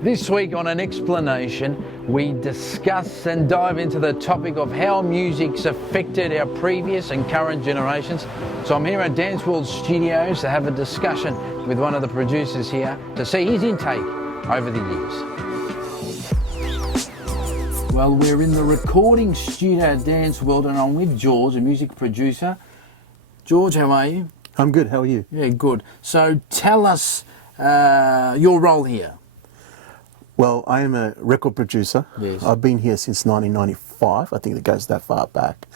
This week on An Explanation, we discuss and dive into the topic of how music's affected our previous and current generations. So I'm here at Dance World Studios to have a discussion with one of the producers here to see his intake over the years. Well, we're in the recording studio at Dance World and I'm with George, a music producer. George, how are you? I'm good, how are you? Yeah, good. So tell us your role here. Well, I am a record producer. Yes. I've been here since 1995. I think it goes that far back.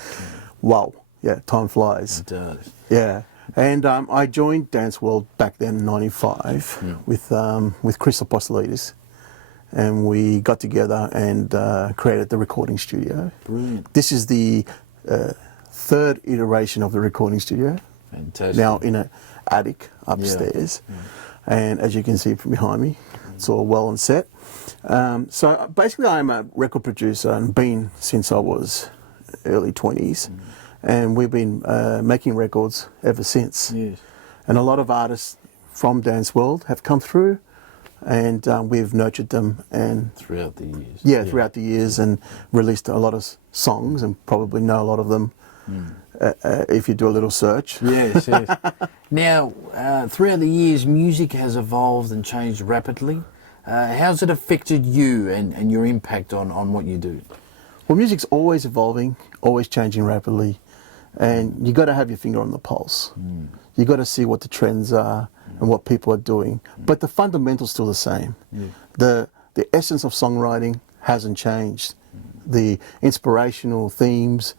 Wow. Yeah, time flies. It does. Yeah. And I joined Dance World back then in 95 with Chris Apostolidis. And we got together and created the recording studio. Brilliant. This is the third iteration of the recording studio. Fantastic. Now in an attic upstairs. Yeah. And as you can see from behind me, it's all well and set. So basically I'm a record producer and been since I was early 20s. And we've been making records ever since. Yes. And a lot of artists from Dance World have come through and we've nurtured them and Throughout the years. yeah, throughout the years and released a lot of songs and probably know a lot of them if you do a little search. Yes, yes. Now, throughout the years, music has evolved and changed rapidly. How's it affected you and your impact on what you do? Well, music's always evolving, always changing rapidly, and you got to have your finger on the pulse. You got to see what the trends are and what people are doing, but the fundamental's still the same. The essence of songwriting hasn't changed. The inspirational themes,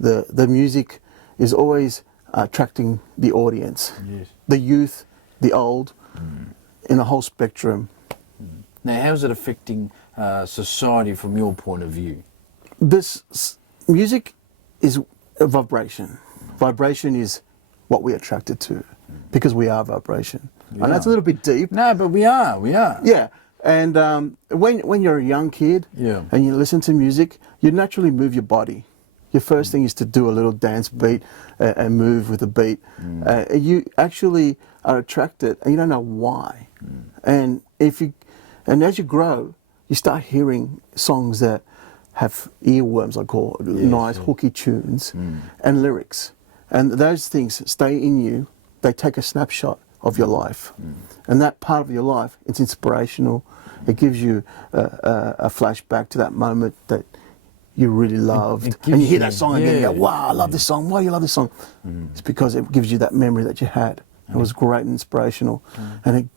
the music is always attracting the audience, the youth, the old, in a whole spectrum. Now, how's it affecting society from your point of view? This music is a vibration. Vibration is what we're attracted to because we are vibration. And that's a little bit deep. No, but we are. Yeah. And when you're a young kid and you listen to music, you naturally move your body. Your first thing is to do a little dance beat and move with the beat. You actually are attracted and you don't know why. And as you grow, you start hearing songs that have earworms, I call it, nice hooky tunes and lyrics. And those things stay in you. They take a snapshot of your life. And that part of your life, it's inspirational. It gives you a flashback to that moment that you really loved. And you hear that song again and you go, wow, I love this song. Why do you love this song? It's because it gives you that memory that you had. It was great and inspirational. And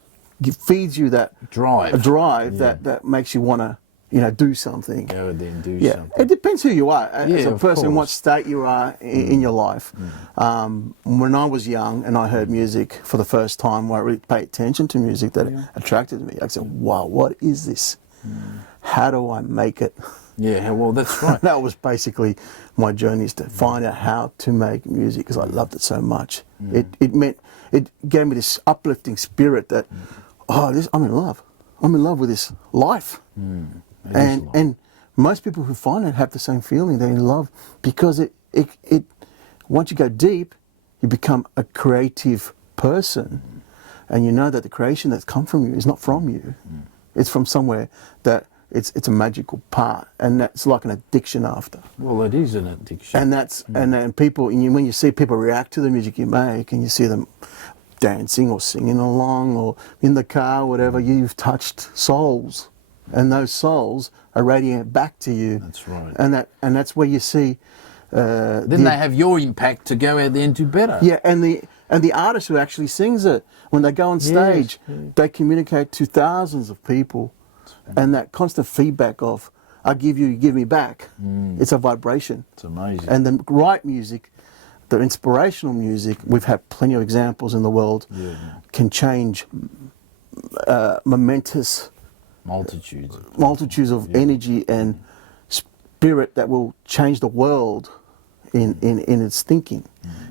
it feeds you that drive that makes you want to do something. Go then do something. It depends who you are as a person, course. what state you are in your life. When I was young and I heard music for the first time, where I really paid attention to music that attracted me, I said, wow, what is this? How do I make it? Yeah, well, that's right. That was basically my journey, is to find out how to make music because I loved it so much. It gave me this uplifting spirit that, I'm in love. I'm in love with this life. And most people who find it have the same feeling. They're in love because it once you go deep, you become a creative person, and you know that the creation that's come from you is not from you. It's from somewhere that it's a magical part, and that's like an addiction after. Well, it is an addiction. And that's and people, when you see people react to the music you make, and you see them dancing or singing along or in the car, whatever, you've touched souls. And those souls are radiating back to you. That's right. And that's where you see. Then they have your impact to go out there and do better. Yeah, and the artist who actually sings it, when they go on stage, they communicate to thousands of people, and that constant feedback of "I give you, you give me back." It's a vibration. It's amazing. And the right music, the inspirational music, we've had plenty of examples in the world, can change multitudes of energy and spirit that will change the world in its thinking,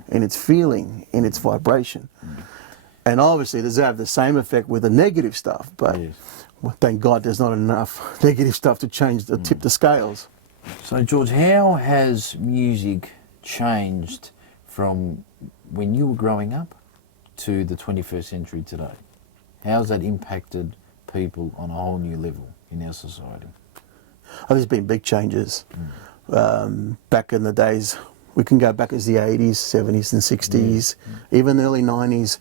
in its feeling, in its vibration. And obviously does have the same effect with the negative stuff, but thank God there's not enough negative stuff to change the tip the scales. So George, how has music changed from when you were growing up to the 21st century today? How's that impacted people on a whole new level in our society? Oh, there's been big changes. Back in the days, we can go back as the 80s, 70s and 60s, even the early 90s.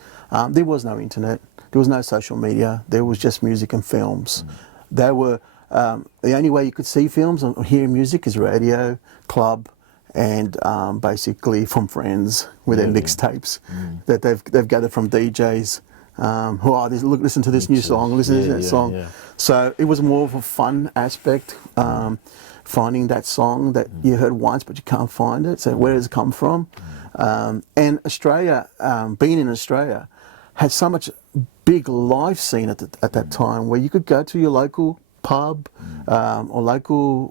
There was no internet, there was no social media, there was just music and films. They were, the only way you could see films or hear music is radio, club, and basically from friends with their mixtapes that they've gathered from DJs. Look, listen to this new song, listen to that song. Yeah. So it was more of a fun aspect, finding that song that you heard once but you can't find it. So where does it come from? And Australia, being in Australia, had so much big live scene at that time where you could go to your local pub or local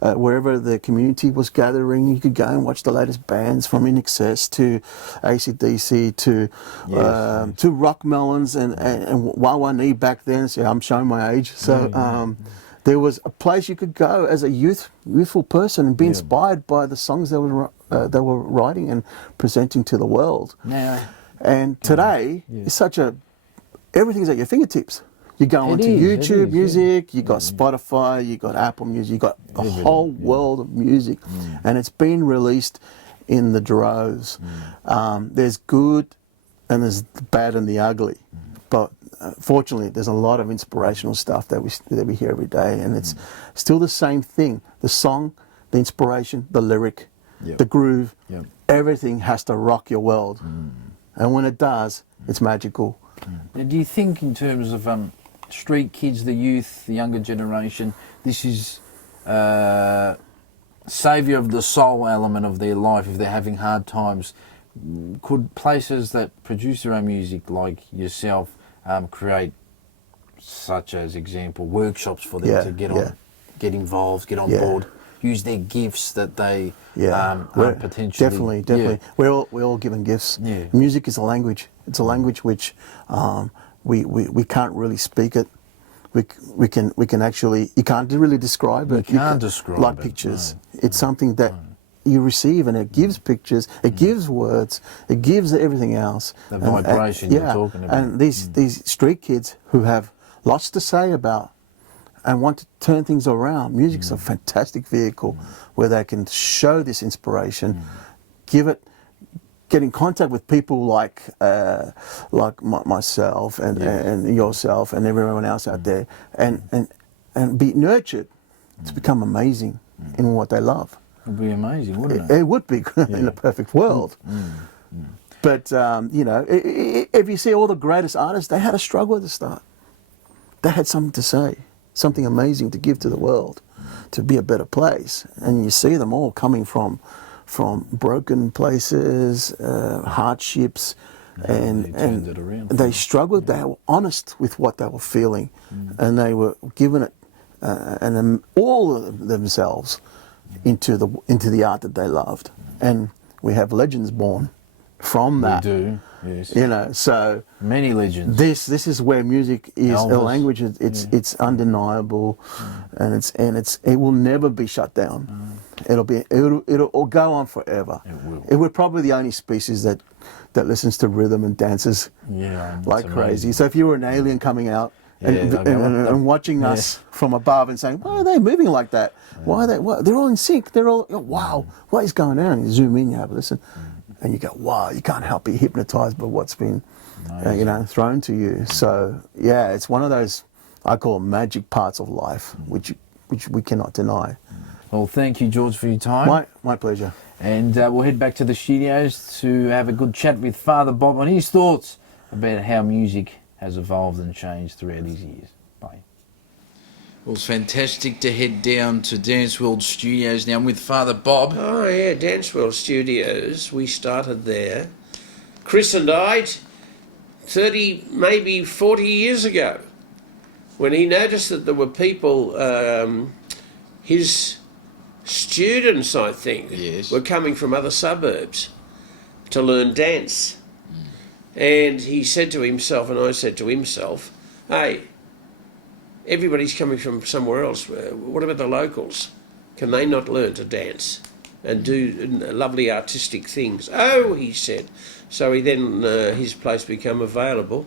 wherever the community was gathering. You could go and watch the latest bands from In Excess to AC/DC to Rock Melons and Wawanee back then. So I'm showing my age. So there was a place you could go as a youthful person and be inspired by the songs they were writing and presenting to the world. And today it's everything's at your fingertips. You go onto YouTube Music, you got Spotify, you got Apple Music, you got the whole world of music, and it's been released in the droves. There's good and there's the bad and the ugly, but fortunately there's a lot of inspirational stuff that we hear every day, and it's still the same thing. The song, the inspiration, the lyric, the groove, everything has to rock your world. And when it does, it's magical. Now, do you think in terms of street kids, the youth, the younger generation, this is saviour of the soul element of their life if they're having hard times? Could places that produce their own music like yourself create, such as example, workshops for them to get involved, get on board, use their gifts that they potentially... Definitely. We're all given gifts. Music is a language. It's a language which we can't really speak it. We can actually, you can't really describe it. You can't describe it. Like pictures. No. It's something that you receive, and it gives pictures, it gives words, it gives everything else. The vibration you're talking about. And these street kids who have lots to say about and want to turn things around, music's a fantastic vehicle where they can show this inspiration, get in contact with people like myself and yourself and everyone else out there, and be nurtured to become amazing in what they love. It would be amazing, wouldn't it? It would be in a perfect world. But you know, if you see all the greatest artists, they had a struggle at the start. They had something to say, something amazing to give to the world, to be a better place. And you see them all coming from broken places, hardships, and they struggled. They were honest with what they were feeling, and they were giving it and all of themselves into the art that they loved. And we have legends born from that. We do, yes. You know, so many legends. This is where music is a language. It's undeniable, and it will never be shut down. It'll go on forever. It will. We're probably the only species that listens to rhythm and dances like crazy. So if you were an alien coming out and watching us from above and saying, why are they moving like that? Why are they? They're all in sync. They're all, wow, what is going on? And you zoom in, you have a listen, and you go, wow, you can't help but be hypnotized by what's been thrown to you. So yeah, it's one of those, I call magic parts of life, which we cannot deny. Well, thank you, George, for your time. My pleasure. And we'll head back to the studios to have a good chat with Father Bob on his thoughts about how music has evolved and changed throughout his years. Bye. Well, it's fantastic to head down to Dance World Studios now. I'm with Father Bob. Oh, yeah, Dance World Studios. We started there. Chris and I, 30, maybe 40 years ago, when he noticed that there were people, his students, I think, were coming from other suburbs to learn dance. And he said to himself, and I said to himself, hey, everybody's coming from somewhere else. What about the locals? Can they not learn to dance and do lovely artistic things? Oh, he said. So he then, his place became available.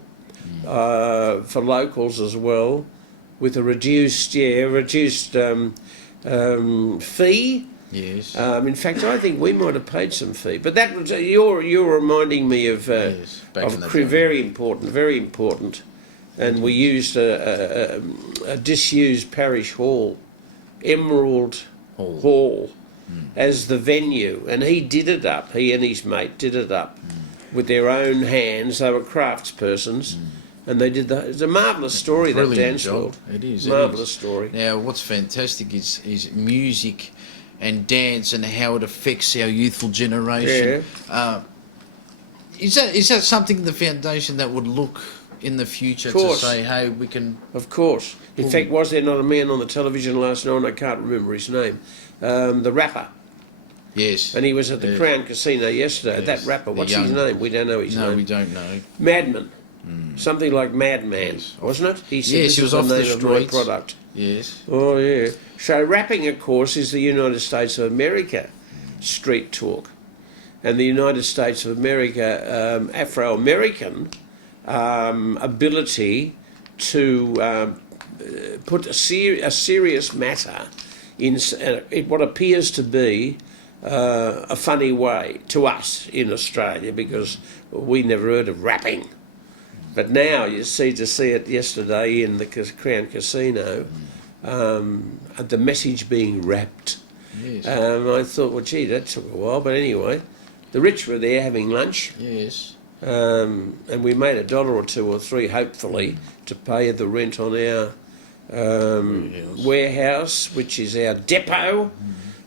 for locals as well, with a reduced fee. Yes. In fact, I think we might have paid some fee, but that was you're reminding me of back in the day. very important. And we used a disused parish hall, Emerald Hall, as the venue, and he did it up. He and his mate did it up with their own hands. They were craftspersons. And they did that. It's a marvellous story, that dance world. It is. Marvellous story. Now, what's fantastic is music and dance and how it affects our youthful generation. Yeah. Is that something the foundation that would look in the future to say, hey, we can... Of course. In fact, was there not a man on the television last night, and I can't remember his name, the rapper? Yes. And he was at the Crown Casino yesterday. Yes. That rapper, what's his name? We don't know his name. No, we don't know. Madman. Something like Madman, wasn't it? He said yes, this he was is off the the name of my streets. product. Yes. Oh, yeah. So rapping, of course, is the United States of America street talk. And the United States of America, Afro-American ability to put a serious matter in what appears to be a funny way to us in Australia, because we never heard of rapping. But now you see it yesterday in the Crown Casino, the message being rapped. Yes. I thought, well, gee, that took a while. But anyway, the rich were there having lunch. Yes. And we made $1 or $2 or $3, hopefully, to pay the rent on our warehouse, which is our depot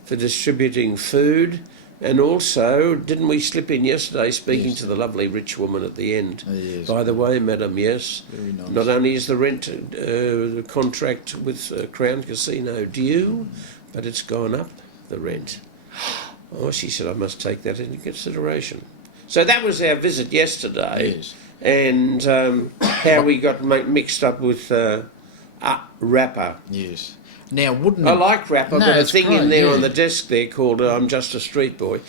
for distributing food. And also, didn't we slip in yesterday speaking to the lovely rich woman at the end? Yes. By the way, madam, yes. Very nice. Not only is the rent contract with Crown Casino due, but it's gone up, the rent. Oh, she said, I must take that into consideration. So that was our visit yesterday. Yes. And how we got mixed up with rapper. Yes. Now, wouldn't I like rap. I've got a it's thing great, in there yeah. on the desk there called I'm Just a Street Boy.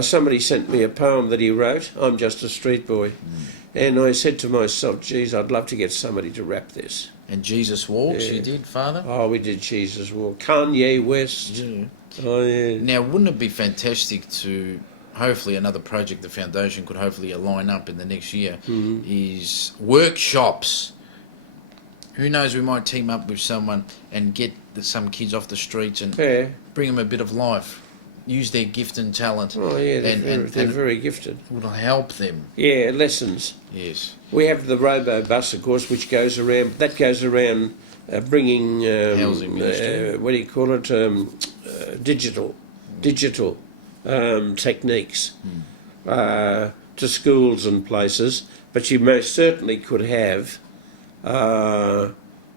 Somebody sent me a poem that he wrote, I'm Just a Street Boy. And I said to myself, geez, I'd love to get somebody to rap this. And Jesus Walks, you did, Father? Oh, we did Jesus Walk. Kanye West. Yeah. Oh, yeah. Now, wouldn't it be fantastic to, hopefully another project the foundation could hopefully line up in the next year, is workshops. Who knows, we might team up with someone and get some kids off the streets and bring them a bit of life. Use their gift and talent. Oh, yeah, they're very gifted. Will help them. Yeah, lessons. Yes. We have the Robo Bus, of course, which goes around, bringing, Housing ministry. what do you call it, digital techniques to schools and places. But you most certainly could have,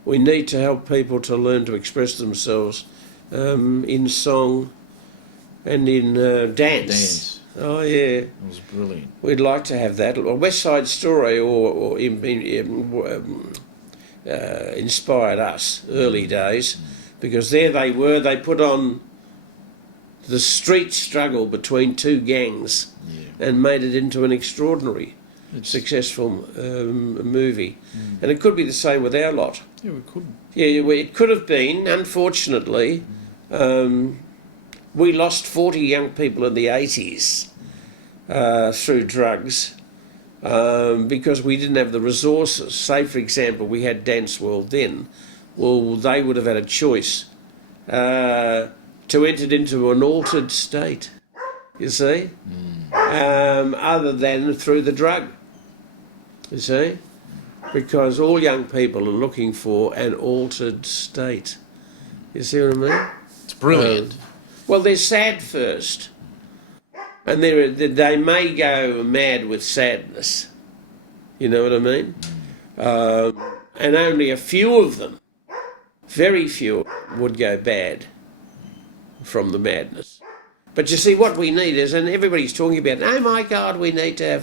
we need to help people to learn to express themselves in song and in dance. Oh, yeah. It was brilliant. We'd like to have that. A West Side Story inspired us early days, because there they were. They put on the street struggle between two gangs and made it into an extraordinary, successful movie. And it could be the same with our lot. Yeah, we could. Yeah, it could have been. Unfortunately, we lost 40 young people in the 80s through drugs because we didn't have the resources. Say, for example, we had Dance World then. Well, they would have had a choice to enter into an altered state, you see, other than through the drug, you see, because all young people are looking for an altered state. You see what I mean? It's brilliant. Well, they're sad first, and they may go mad with sadness. You know what I mean? And only a few of them, very few, would go bad from the madness. But you see, what we need is, and everybody's talking about, oh my God, we need to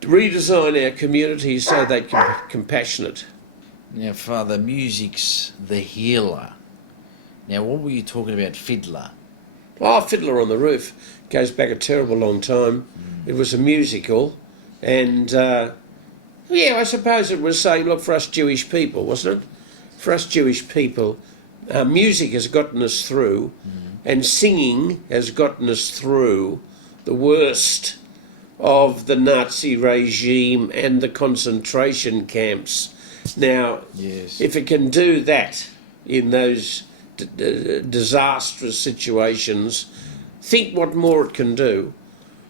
redesign our communities so they're compassionate. Now, Father, music's the healer. Now, what were you talking about, Fiddler? Oh, Fiddler on the Roof goes back a terrible long time. It was a musical, and Yeah, I suppose it was saying, look, for us Jewish people, wasn't it? For us Jewish people, music has gotten us through, and singing has gotten us through the worst of the Nazi regime and the concentration camps. Now, Yes. if it can do that in those disastrous situations, think what more it can do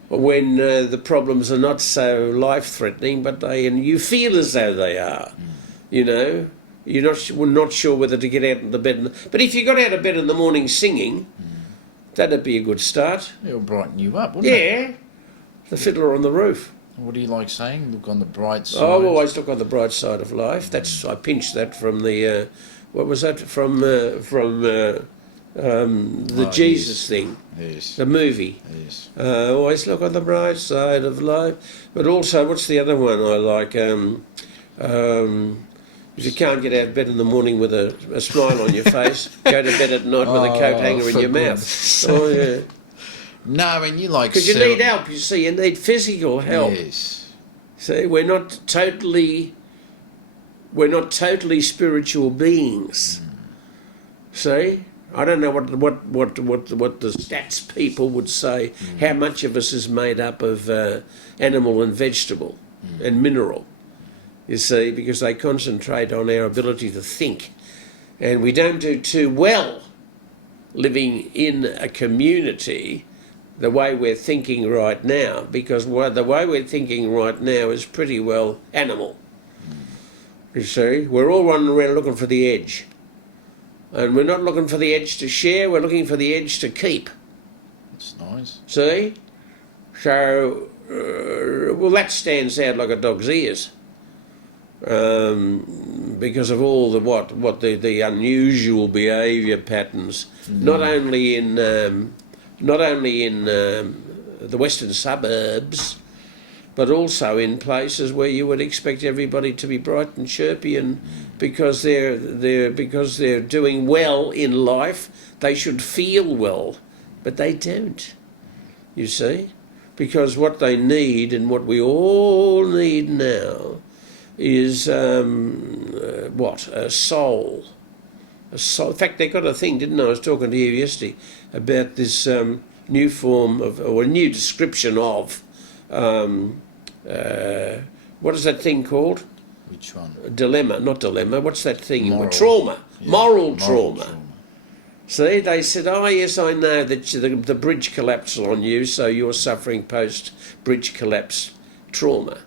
when the problems are not so life-threatening, but you feel as though they are. You know, we're not sure whether to get out of the bed. But if you got out of bed in the morning singing, that'd be a good start. It'll brighten you up, wouldn't it? Yeah, the Fiddler on the Roof. What do you like saying? Look on the bright side. I always look on the bright side of life. I pinched that from the what was that from the Jesus thing, Yes. the movie. Yes. Always look on the bright side of life. But also, what's the other one I like? If you can't get out of bed in the morning with a smile on your face, go to bed at night with a coat hanger in your mouth. Oh yeah. No, and you like... Because you need help, you see, you need physical help. Yes. See, we're not totally spiritual beings. See? I don't know what the stats people would say, how much of us is made up of animal and vegetable and mineral, you see, because they concentrate on our ability to think. And we don't do too well living in a community the way we're thinking right now, because the way we're thinking right now is pretty well animal. You see, we're all running around looking for the edge. And we're not looking for the edge to share, we're looking for the edge to keep. That's nice. See? So, well, that stands out like a dog's ears. Because of all the unusual behaviour patterns, not only in the western suburbs, but also in places where you would expect everybody to be bright and chirpy, and because they're doing well in life, they should feel well, but they don't. You see, because what they need and what we all need now is a soul. A soul. In fact, they got a thing, didn't I? I was talking to you yesterday about this new form of, or a new description of, what is that thing called? Which one? Dilemma, not dilemma. What's that thing? Moral. Trauma. Yeah. Moral trauma. See, they said, oh yes, I know that the bridge collapsed on you, so you're suffering post-bridge collapse trauma.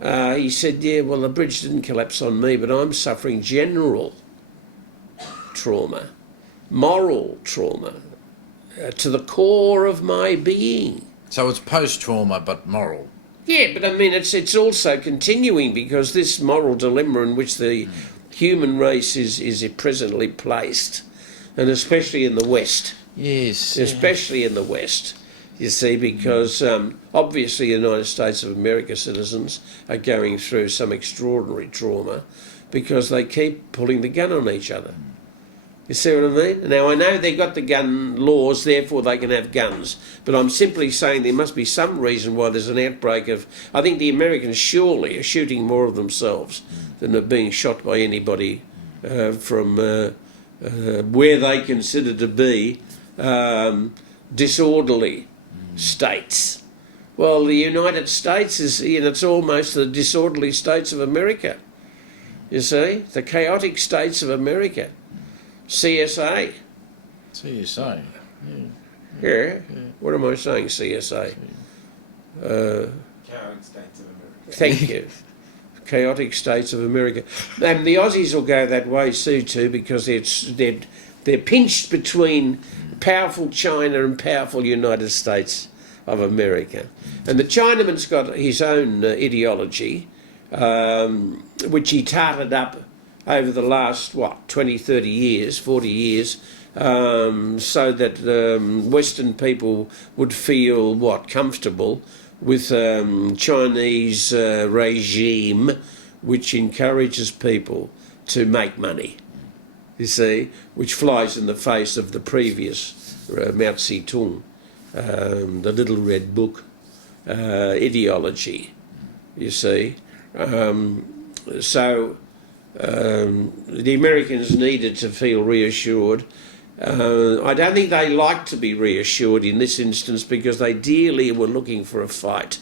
He said, yeah, well, the bridge didn't collapse on me, but I'm suffering general trauma, moral trauma, to the core of my being. So it's post-trauma, but moral. Yeah, but I mean, it's also continuing, because this moral dilemma in which the human race is presently placed, and especially in the West. Yes. Especially in the West, you see, because obviously the United States of America citizens are going through some extraordinary trauma because they keep pulling the gun on each other. You see what I mean? Now, I know they've got the gun laws, therefore they can have guns, but I'm simply saying there must be some reason why there's an outbreak of... I think the Americans surely are shooting more of themselves than are being shot by anybody from where they consider to be disorderly states. Well, the United States is, it's almost the disorderly states of America. You see? The chaotic states of America. CSA. CSA. Yeah. What am I saying, CSA? Chaotic States of America. Thank you. Chaotic states of America. And the Aussies will go that way too, because they're pinched between powerful China and powerful United States of America. And the Chinaman's got his own ideology, which he tarted up over the last, 20, 30 years, 40 years, so that Western people would feel, comfortable with Chinese regime, which encourages people to make money, you see, which flies in the face of the previous Mao Zedong, the Little Red Book ideology, you see. So the Americans needed to feel reassured. I don't think they like to be reassured in this instance because they dearly were looking for a fight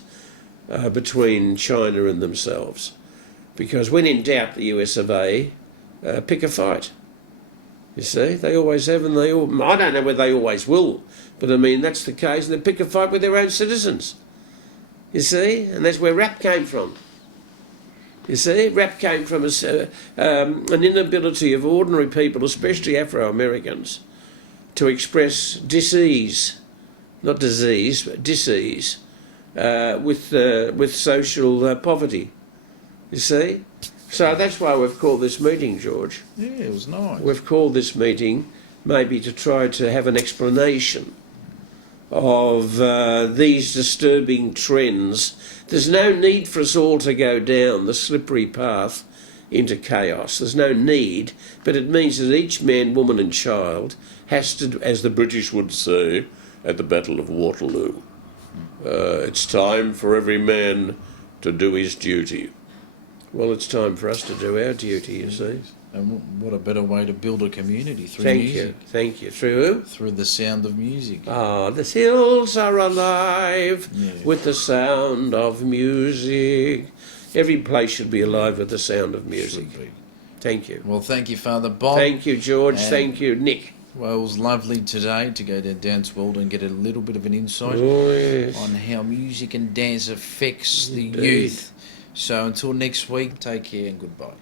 between China and themselves. Because when in doubt, the US of A pick a fight. You see, they always have, and I don't know whether they always will, but I mean, that's the case, and they pick a fight with their own citizens. You see, and that's where rap came from. You see, rap came from an inability of ordinary people, especially Afro-Americans, to express dis-ease, not disease, but dis-ease, with social poverty. You see? So that's why we've called this meeting, George. Yeah, it was nice. We've called this meeting maybe to try to have an explanation of these disturbing trends. There's no need for us all to go down the slippery path into chaos. There's no need, but it means that each man, woman and child has to, as the British would say at the Battle of Waterloo, it's time for every man to do his duty. Well, it's time for us to do our duty, you see. And what a better way to build a community through Thank music. you, thank you. Through who? Through the sound of music. Ah, the hills are alive with the sound of music. Every place should be alive with the sound of music. Should be. Thank you. Well, thank you, Father Bob. Thank you, George. And thank you, Nick. Well, it was lovely today to go to Dance World and get a little bit of an insight Yes. on how music and dance affects the Indeed. youth. So until next week, take care and goodbye.